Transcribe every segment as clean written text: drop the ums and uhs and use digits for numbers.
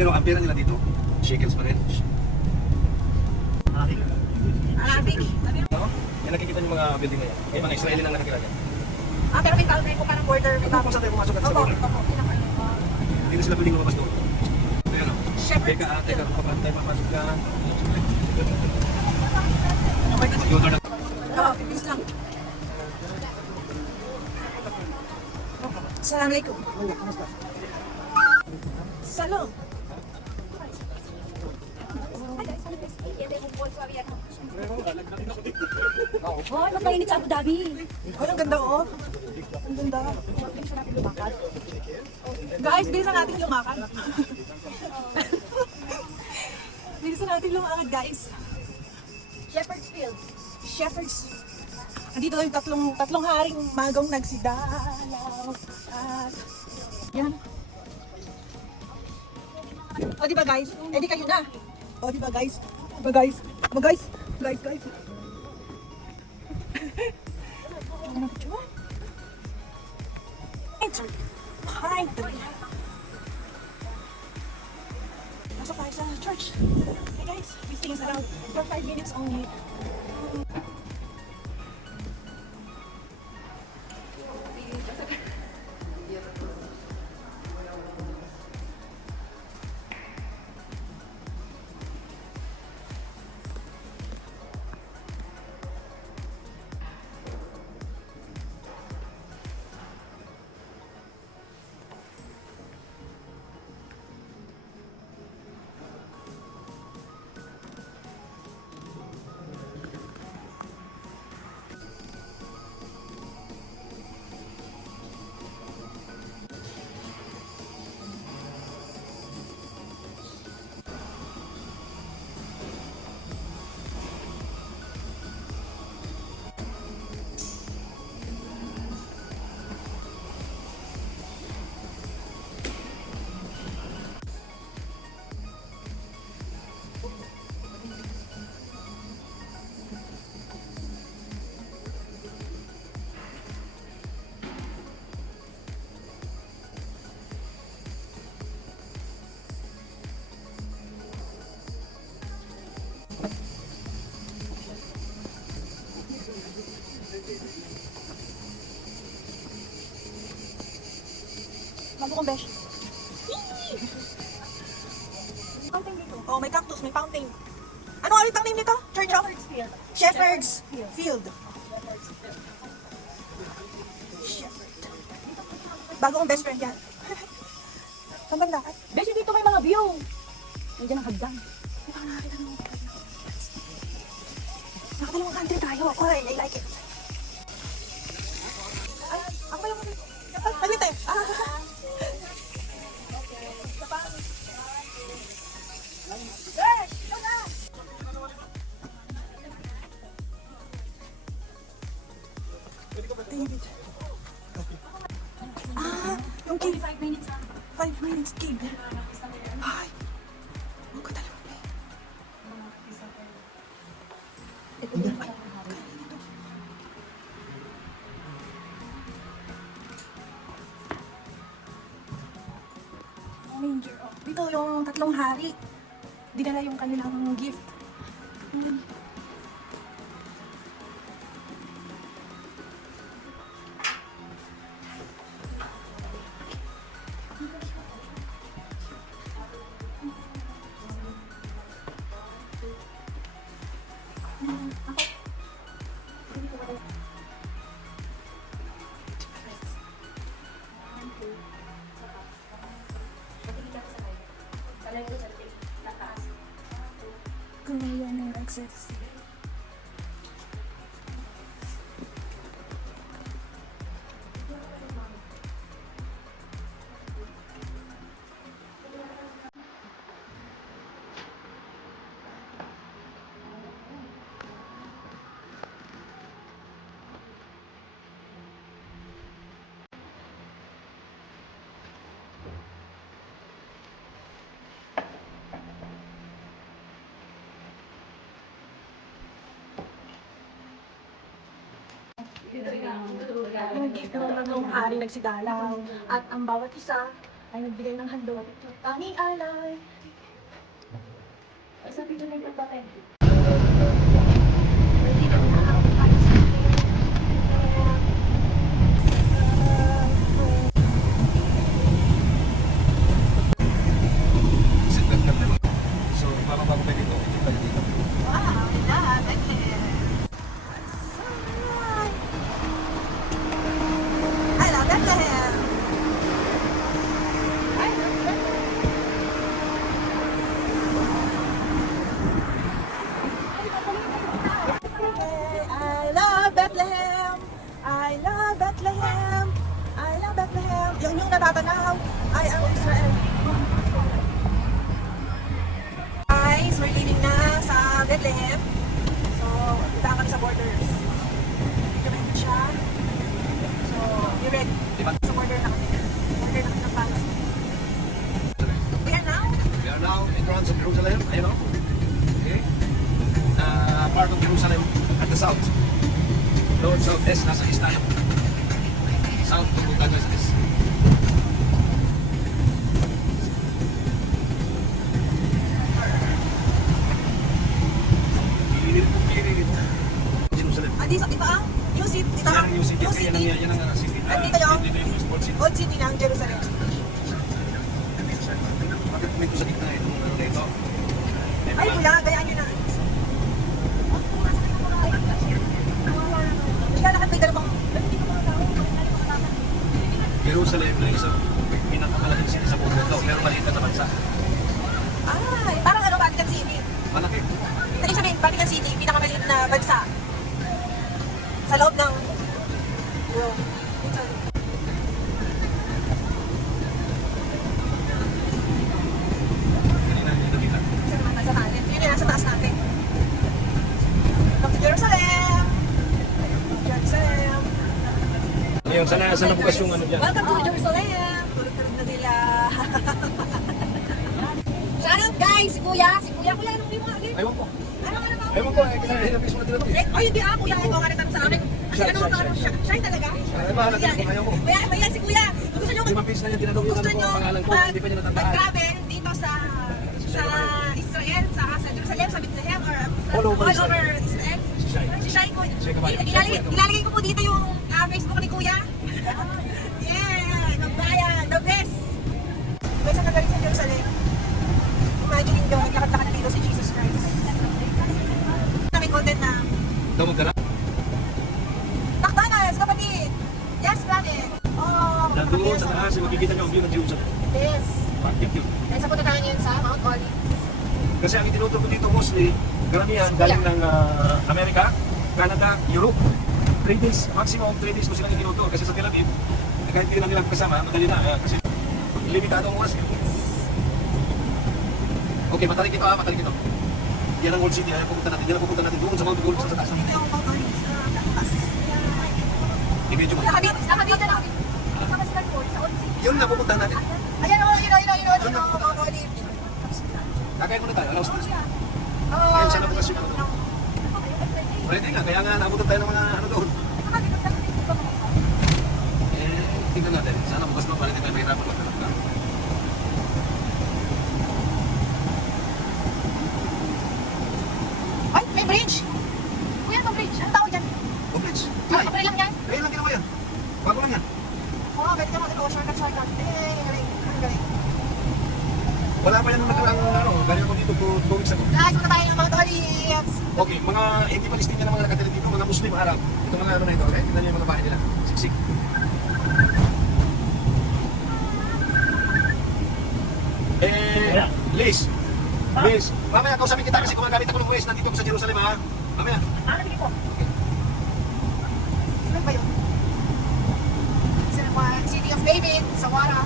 Pero ang pera nila dito, shekels pa rin. Arabic. No? Yan nakikita niyo mga building na yan. May mga Israeli lang nakatira dyan. Pero may boundary po parang border. May Kung saan tayo pumasok at sa Opo, border, opo. hindi sila pwedeng lumabas doon. Pero, Shepherd. teka, papantay, papasok ka. Oo, bilis lang. Assalamualaikum. Salam. Oh, magpainit sa Abu Dhabi. Oh, ang ganda oh. Ang ganda. Guys, bilisan natin lumakad. Bilisan natin lumakad, guys. Shepherd's Field. Shepherds. Andito yung tatlong haring magong nagsidalaw. At yan. O diba guys? Eh di kayo na. O diba guys? Diba guys? Diba guys? Guys. Ano ba ito? Enter. Finally. Pasok tayo sa church. Hey guys, visiting is around for 5 minutes only. Bago kong besh. Fountain dito. Oh, may cactus, may fountain. Ano ulit ang name nito? Church of Shepherd's Field. Shepherd. Bago kong best friend yan. Saan banda? Beshi, dito may mga view. Nandiyan ang hagdan. Hindi pa nakakita ng mga nakadalawang country tayo. Alright, I like it. Ay, ako ba yung... Ay, wait eh. David. Yung cave. 5 minutes. 5 minutes cave. Ay. Huwag ko talaga. Ito din. Ay, kainin ito. Manger. Oh. Dito yung tatlong hari. Dinala yung kanilang gift. Ang ganda. Kuya ng access. Yung gift ng tatlong hari nagsidalaw at ang bawat isa ay nagbigay ng handog. Tanging alay. Ay, sabi ko na yung papel. So, ipapabago pa dito. Ito tayo dito. Wow, love it. I love Bethlehem. I love Bethlehem. I love Bethlehem. I love Bethlehem. I love Bethlehem. Yung natatanaw ay ang Israel. Guys, we're leaving na sa Bethlehem. So, dito kami sa borders. Dito kami siya. So, you ready? Diba? Sa border na kami. Border na kami ng Palestine. We are now. We are now in front of Jerusalem, you know. Okay. Part of Jerusalem at the south. North, south, east, nasa east tayo. South, pupunta nyo sa east. Jerusalem. Ah, di ba ang New City? Dito Yan ang ang New City. New Yan City. ang city. Dito yung Dito yung old city. Old City ng Jerusalem. Bakit may sa gitna itong ano na ito? Ay, kuya, gayaan nyo na. Kuya, nakapay dalawang. Jerusalem na isang pinakamalaking city sa buong mundo, pero maliit na bansa. Ay, parang ano, Vatican City. Malaki. Ibig sabihin, Vatican City, pinakamaliit na bansa. Sa loob ng world. Kanina dito kita. Isa naman nasa talit. Yun yung nasa taas natin. Welcome to Jerusalem! Jerusalem! Ngayon, sana bukas yung ano dyan. Welcome to Jerusalem! Tulog-tulog na sila. Shout out guys! Si Kuya! Kuya, anong mo yung agad? Ewan ko. Ano? Ewan ko, kinahirap mismo na tinanong eh. Ay, hindi Kuya. Ikaw ka rin sa amin. Kasi shy talaga. Ay, bahala ka kung ayaw mo. Kaya si Kuya, gusto nyo Limang page na yung tinanong yung gusto ano ko, nyo pangalan ko, hindi pa niya natandaan. mag-travel dito sa Israel, sa Jerusalem, sa Bethlehem, or All over Israel. Si Shai. Si Shai ko. Shai Caballo. Ilalagay ko po dito yung Facebook ni Kuya. Yeah, kabayan, the best. Guys, ang kagaling sa Jerusalem. Imagine nyo, naglakat-lakat dito si Jesus Christ. May content na Damog ka na? Taktanas, kapatid! Yes, planet! Oh, Nandoon sa taas, makikita niyo ang view ng Jerusalem. Yes. Bakit yun? Kaya sa punta tayo ngayon sa Mount Olive. Kasi ang itinuturo ko dito mostly, karamihan galing ng Amerika, Canada, Europe. 3 days, maximum 3 days ko silang itinuturo. Kasi sa Tel Aviv, kahit hindi lang nila kasama, madali na. Kasi limitado ang oras. Okay, matalik ito matalik ito. Yan ang old city, pupunta natin. Yan ang pupunta natin doon sa Mount Olive sa taas. Dito yung Mount Olive sa taas. I-video mo. Nakabita na kami. Sa Stanford, sa Old City. Yun na pupunta natin. Ayan o, yun o, Mount Olive. Kakain muna tayo. Alam mo, Oh, ayun sana bukas yung ano doon. Pwede nga, kaya nga naabutan tayo ng mga ano doon. Tingnan natin. Sana bukas na pala hindi tayo mahirapan maghanap na. Ay, may bridge! Kuya, may bridge. Anong tawag dyan? Complete. Ay, kapre lang yan. Kaya lang ginawa yan. Bago lang yan. Oo, pwede ka mag-ito. Shortcut. Galing. Ang galing. Wala pa yan nung nakarang ano. Galing ako dito 2 weeks ago. Guys, punta tayo ng Mount Olives. Okay, mga hindi Palestina na mga nakatira dito, mga Muslim Arab. Ito mga ano na ito, okay? Tignan niyo yung mga bahay nila. Siksik. Liz. Liz, mamaya kausapin kita kasi gumagamit ako ng Waze. Nandito ko sa Jerusalem ha. Mamaya. Sige po. Saan ba yun? City of David, Sawara.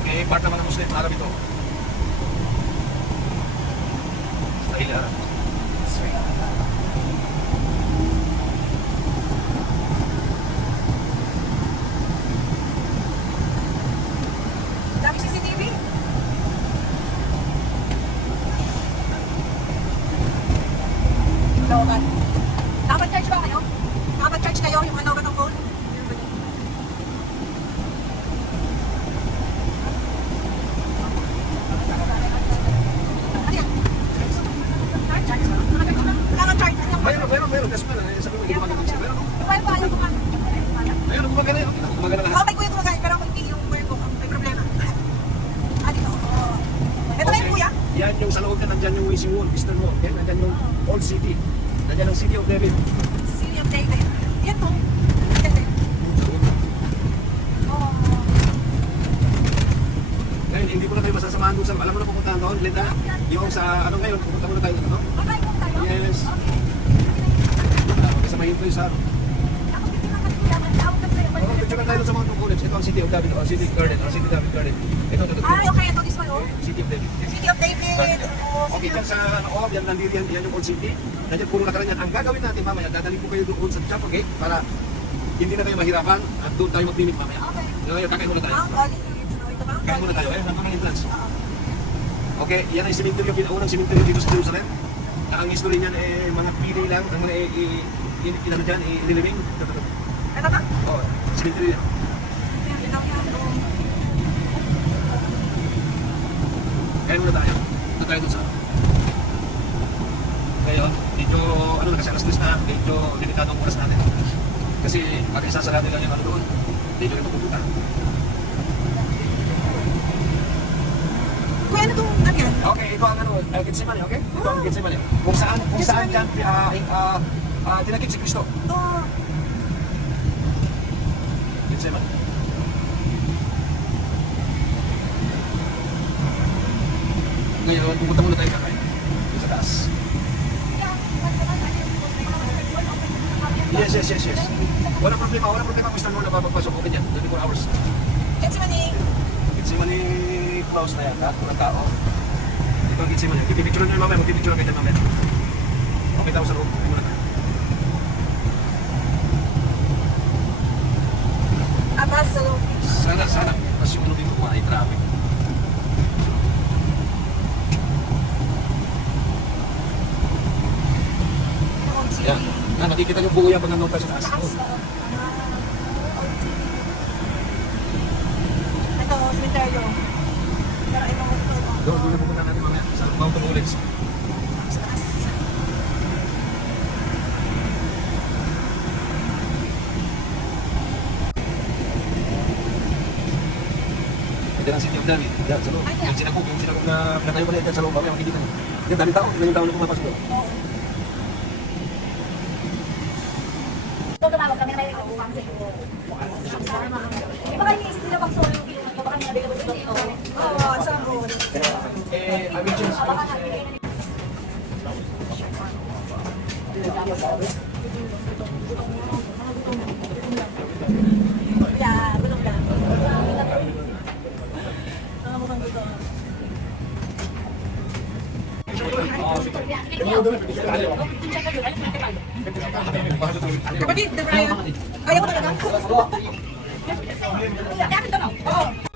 Okay, part naman ng Muslim Arab ito. Israeli Arab. Dami CCTV. Local. Nakapag-charge ba kayo? Nakapag-charge kayo yung ano ba ng phone? Meron. Kasi mo na, sabi mo, hindi gumagana siya. Meron. Well, paano ko ka? Ayun, gumagana yun. Gumagana lahat. Okay, kuya gumagana, pero ako hindi yung kuya ko ang may problema. Dito. Ito kayo kuya? Yan yung sa loob na nandyan yung Wishing Wall, Eastern Wall. Yan, nandyan yung Old City. Nandyan ang City of David. City of David. Yan po. Yan din. Oh. Ngayon, hindi ko na kayo masasamahan doon sa, alam mo na pupuntahan doon, Linda? Yung sa, ano ngayon, pupunta muna tayo doon, no? Okay, kung tayo. Yes. Kasamahin ko yung sa, Ako hindi naman kasi kuya, tawag ka sa'yo. oh, picture tayo doon sa Mountain College. Ito ang City of David, City Garden, City of David Garden. Ito. Okay, ito this one, oh. City of David. City of David. Oh, Okay, dyan sa loob, yan nandito yan yung Old City. Nandiyan puro lakaran yan. Ang gagawin natin mamaya, dadalhin ko kayo doon sa Jaffa Gate para hindi na kayo mahirapan at doon tayo mag-limit mamaya. Okay. Ngayon, kakain muna tayo. Mount Olive. Ito Mount Kakain muna tayo. Olive. Ayun, ang entrance. Okay, yan ay cemetery, pinaunang cemetery dito sa Jerusalem. Ang history niyan eh mga pili lang, ang mga inano dyan, ililibing. Ito ba? Oh, cemetery yan. Yan ang yan. Kain muna tayo. Ito tayo doon sa ngayon, medyo, ano na kasi alas 3 na, medyo limitado ang oras natin. Kasi pag isasarado lang yung ano doon, medyo ito pupunta. Kuya, ano itong ano yan? Okay, ito ang ano, Gethsemane, okay? Ito ang Gethsemane. Kung saan dyan, tinagip si Kristo. Ito. Gethsemane. Ngayon, pupunta muna tayo kakain. Sa taas. Yes. Walang problema kung isang muna mapapasok. Open yan, 24 hours. Gethsemane. Gethsemane close na yan, lahat ng tao. Ito ang Gethsemane. Pipicture nyo mamaya, magpipicture kayo dyan mamaya. Okay tayo sa loob, hindi muna tayo. Abas sa loob. Sana. Kasi yung ano dito po ay traffic. Mount City. Yan. Nakikita yung buo yan pag nandun tayo sa taas. Taas. Ito, cemetery. Pero ay mga ito. Doon na pupunta natin mamaya sa Mountain Olives. Sa taas. Diyan ang City of David. Yan, sa loob. Yung sinagog na pinatayo pa rin dyan sa loob. Mamaya makikita nyo. Yan, daming tao. Tingnan yung tao na pumapasok doon. Ito tumawag kami na may upang sa iyo. Di ba kayo ni-isip nila pag solo yung pinunan ko? Baka nila dito dito. Oo, sa loob. I mentioned Yeah, bulong lang. Mukhang dito. Kapatid, the Brian. Ayaw ko talaga. Oo.